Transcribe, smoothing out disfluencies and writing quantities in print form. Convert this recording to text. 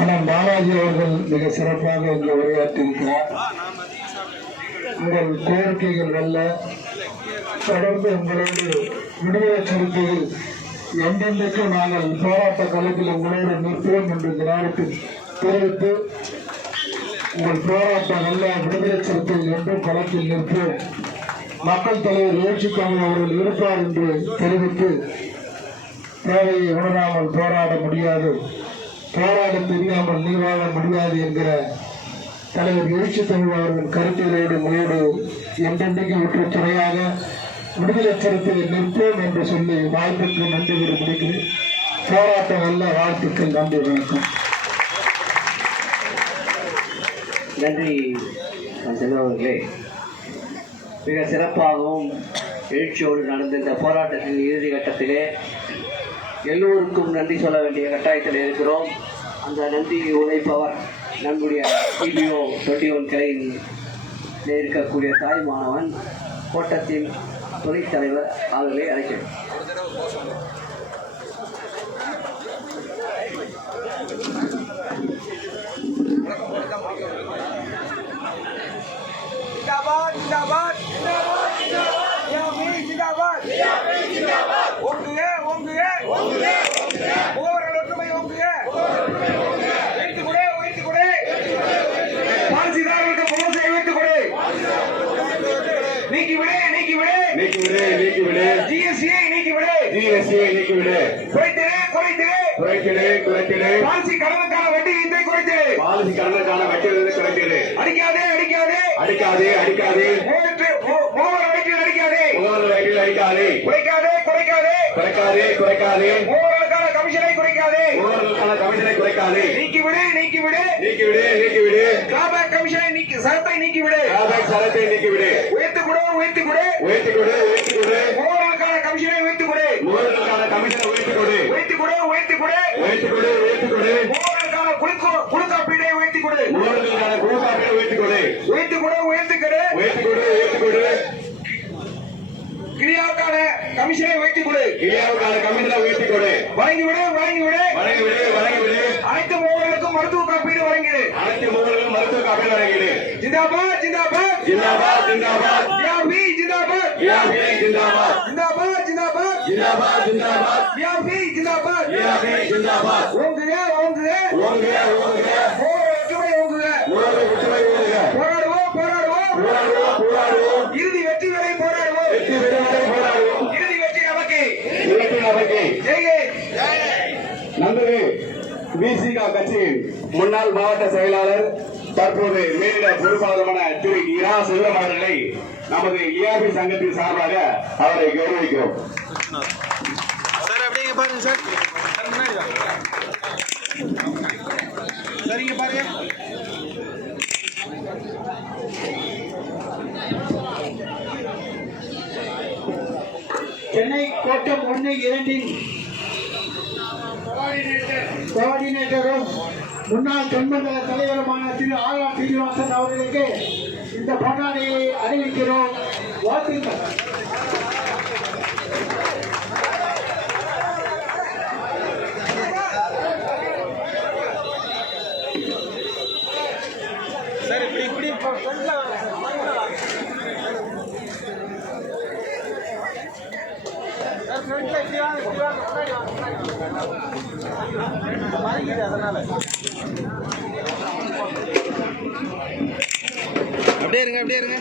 அண்ணன் பாலாஜி அவர்கள் மிக சிறப்பாக இங்கு உரையாற்றியிருக்கிறார். உங்கள் கோரிக்கைகள் அல்ல, தொடர்ந்து உங்களோடு விடுதலை சிறுத்தைகள் என்றென்றைக்கும் நாங்கள் போராட்ட களத்தில் உங்களோடு நிற்போம் என்று இந்த நேரத்தில் தெரிவித்து, உங்கள் போராட்டம் அல்ல, விடுதலை சிறுத்தைகள் என்றும் களத்தில் நிற்போம், மக்கள் தலைவர் எழுச்சிக்காமல் அவர்கள் இருப்பார் என்று தெரிவித்து, தேவையை உணராமல் போராட முடியாது, போராட தெரியாமல் நீவாழ முடியாது என்கிற தலைவர் எழுச்சி தமிழ் அவர்கள் கருத்துகளோடு உங்களோடு என்றென்றைக்கு ஒற்று துணையாக விடுதலை சிறுத்தைகள் நிற்போம் என்று சொல்லி வாய்ப்புக்கு நன்றி கூறி முடிக்கிறேன். போராட்டம் அல்ல, வாழ்த்துக்கள். நன்றி, வணக்கம். நன்றி செல்வர்களே. மிக சிறப்பாகவும் எழுச்சியோடு நடந்த இந்த போராட்டத்தின் இறுதி கட்டத்திலே எல்லோருக்கும் நன்றி சொல்ல வேண்டிய கட்டாயத்தில் இருக்கிறோம். அந்த நன்றி உழைப்பவர் நம்முடைய PBO 21 கிளையில் இருக்கக்கூடிய தாய் மாணவன் கோட்டத்தின் துணைத் தலைவர் அவர்களை அழைக்கிறோம். கமிஷனை வைத்துக் கொடு. அனைத்து மூவர்களுக்கும் மருத்துவ காப்பீடு வழங்கிடு. ஜிந்தாபாத் ஜிந்தாபாத் ஜிந்தாபாத் ஜிந்தாபாத் வியாபி ஜிந்தாபாத் வியாபி ஜிந்தாபாத் ஜிந்தாபாத் ஜிந்தாபாத் ஜிந்தாபாத் ஜிந்தாபாத் வியாபி ஜிந்தாபாத் வியாபி ஜிந்தாபாத். ஓங்குக ஓங்குக ஓங்குக ஓங்குக ஒற்றுமை ஓங்குக ஒற்றுமை ஓங்குக. போராடுவோம் போராடுவோம் போராடுவோம் போராடுவோம். இறுதி வெற்றி வரை போராடுவோம். வெற்றி வரை போராடுவோம். இறுதி வெற்றி நமக்கு. வெற்றி நமக்கு. நண்பர்களே, விசிக கட்சியின் முன்னாள் மாவட்ட செயலாளர், தற்போது மேலிட பொறுப்பாளருமான திரு இரா செல்வம் அவர்களை நமது ERP சங்கத்தின் சார்பாக அவரை கௌரவிக்கிறோம். சென்னை கோட்டம் 1-2 கோஆர்டினேட்டரும் முன்னாள் தென்மண்டல தலைவருமான திரு ஆர் சீனிவாசன் அவர்களுக்கு இந்த பொன்னாடையை அறிவிக்கிறோம். வாழ்த்துக்கள். அப்படியே இருங்க.